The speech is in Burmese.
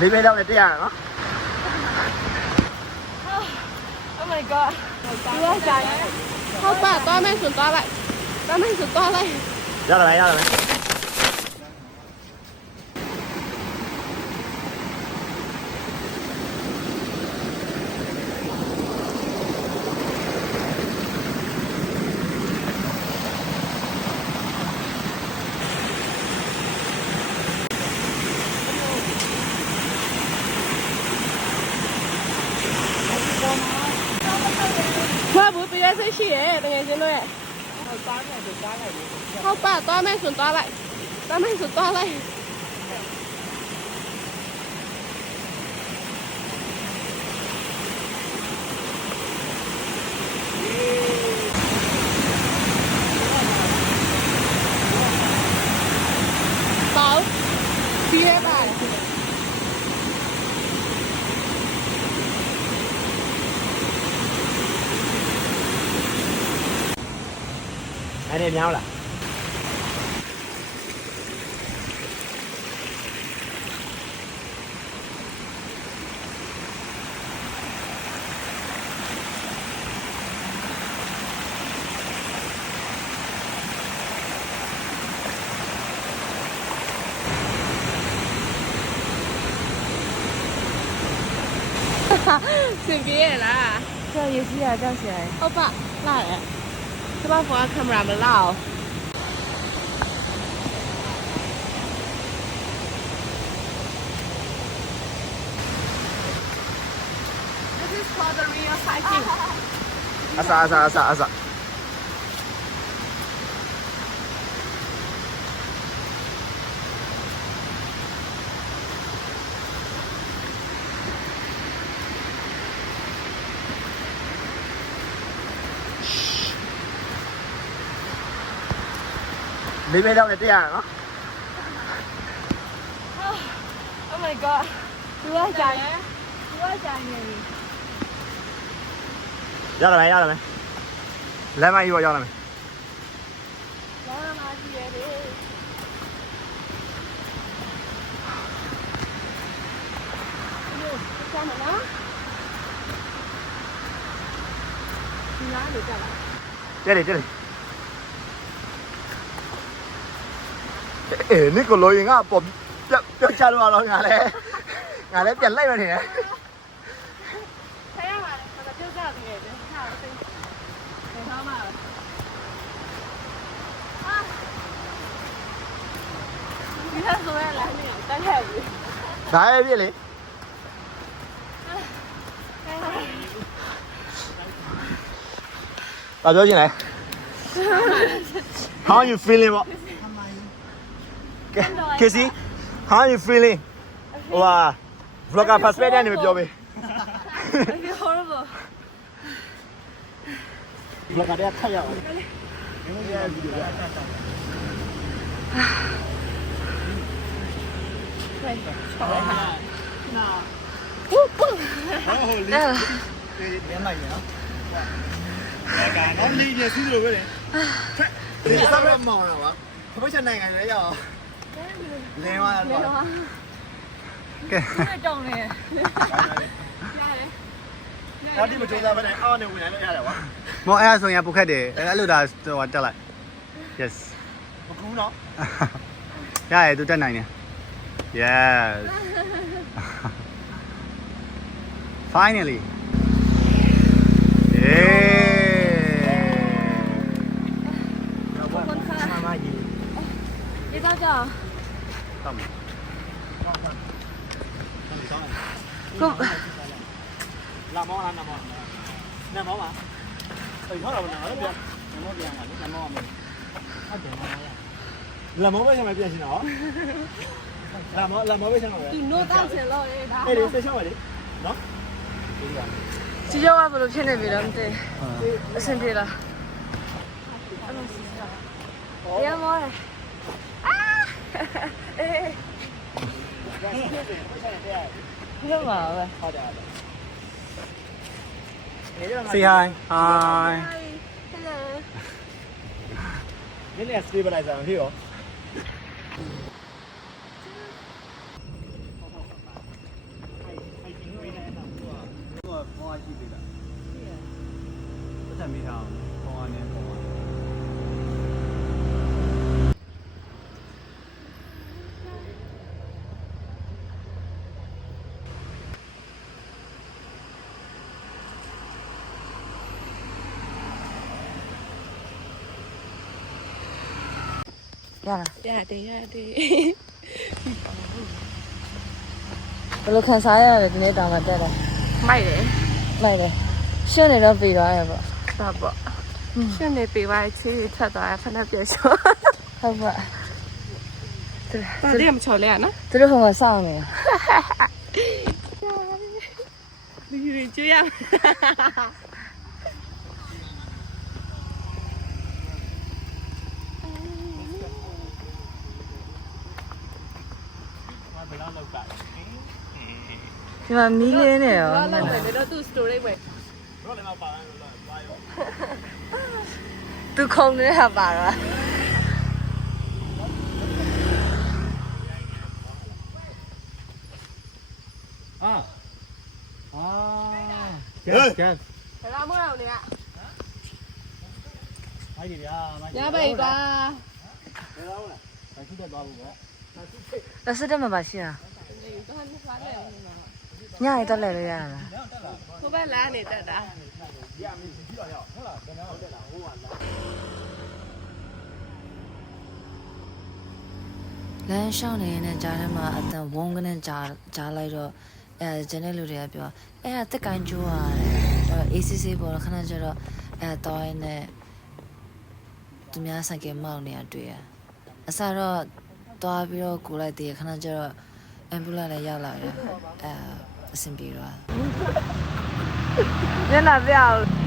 လေးပဲတော့လည်းတက်ရနော် Oh my god ဒီကကြာဟုတ်ပါတော့မဲစွန်တော့လိုက်တော့မဲစွန်တော့လိုက်ရတယ်ဘာဘူးပြည့်စိတ်ရှိရဲ့တကယ်ချင်းတို့ရဲ့ဟုတ်ပါတော့မဲစွန်တော့လိုက်တော့မဲစွန်တော့လိုက်ပေါပြည့်ပါအဲ့ဒီမြောင်းလား顺便啦，这也是要叫起来。欧巴，辣的，这把佛看不了没辣哦。This is called the real hiking. အစာလေးပဲတော့လည်းတက်ရနော် Oh my god， ဒီကကြာနေပြီ။ ရတယ်လမ်းမကြီးရောက်လာမယ် လောရမကြီးရဲ့လေ။ကြာမလား။ဒီလားလေကြာလား တက်လေนี่ก็เลยငါပေါ်ပြောက်ချလို့တော့ငါလည်းပြန်လိုက်မှနေတယ် ။ထဲရပါလေ။ကျွန်တော်ပြုတ်ကြတယ်လေ။ဟာသိ။ဘယ်မှာ။ဒီကဆိုရလာနေ။တက်ခဲ့ပြီ ဒါပဲပြည့်လေဘာပြောချင်လဲ How are you feeling ပေါ့ Casey how are you feeling ဟိုဟာ vlogger perspective နဲ့ပြောပေး It's horrible. vlogger တဲ့ထပ်ရအောင် 对，超厉害。呜嘣！来了。连买嘢နော်我呢嘢先做俾你你收咩望啊話佢好似နိုင်ငံ嚟又靚啊靚啊ကဲကြောင်နေအဲ့ဒီမကြိုးစားဘဲနဲ့အော်နေဝင်လိုက်ရတယ်ကွာ မောအဲ့ဒါဆိုရင်ပုတ်ခတ်တယ်အဲ့လိုဒါဟိုတက်လိုက် yes မကူနော် ရတယ်သူတက်နိုင်တယ် yes finally เย้ ขอบคุณค่ะ มาကြီး 你早讲。 တောက်မယ် 够。လာမောလားနာမောနာမောပါအေးဟုတ်တော့နာလည်းပြန်နာမောပြန်လာနာမောမယ်ဟုတ်တယ်လာမောပဲဆက်မပြန်ရှင်တော့လာမောပဲဆက်မှာပဲ 你诺到钱了诶，他。အဲ့ဒီဆက်ရှောက်ပါလေနော် 洗脚袜不都骗那边了？对，身体了。别摸嘞！啊！哎，干嘛呗？ ဟုတ်တယ် say hi hi Hello。 နည်းနည်း stabilizer ဖြစ်ရော ရတယ်ရတယ် ဘယ်လိုခံစားရလဲဒီနေ့တောင်မှတက်တယ် မိုက်တယ် လိုက်တယ်ရှင်းနေတော့ပြီးသွားရပေါ့ ဒါပေါ့ရှင်နေပေးပါချေးထွက်သွားရဖက်နဲ့ပြေရှော ဟုတ်ပါ ဒါတည်းမချော်လဲရနော် သူတို့ဟိုမှာစောင့်နေ ဒီရီကျွေးရ ဘယ်လောက်လောက်က ဒီမှာမီးလေးနေရော တော့လောက်တယ်တော့သူ story ပဲ တော့လည်းမပါဘူးလို့ပါရော သူခုံနေတာပါတော့ အာကဲကဲ ဘယ်လောက်မအောင်နေရ မိုက်ကြီးဗျာမိုက် ရပါပြီကွာ ဘယ်လောက်လဲဘာရှိတတ်သွားဘူးပေါ့ လက်စတက်မှာပါရှိတာ တော့နှစ်ဖားလဲ ညရီတက်လဲလို့ရတာလား ဟိုဘက်လာနေတတ်တာ လမ်းရှောင်းနေတဲ့ကြားထဲမှာအတန်ဝုန်းကနေကြားလိုက်တော့ကျန်တဲ့လူတွေကပြောအဲ့ဒါတက်ကိုင်းကျိုးရတယ်ACC ပေါ်တော့ခဏကျတော့တော့ရင်းနဲ့သူများဆိုင်ကမောက်နေတာတွေ့ရအစတော့တွားပြီးတော့ကိုလိုက်တည်းခဏကျတော့အမ်ဘူလန်လည်းရောက်လာတယ်အဆင်ပြေတော့ညနာပြောက်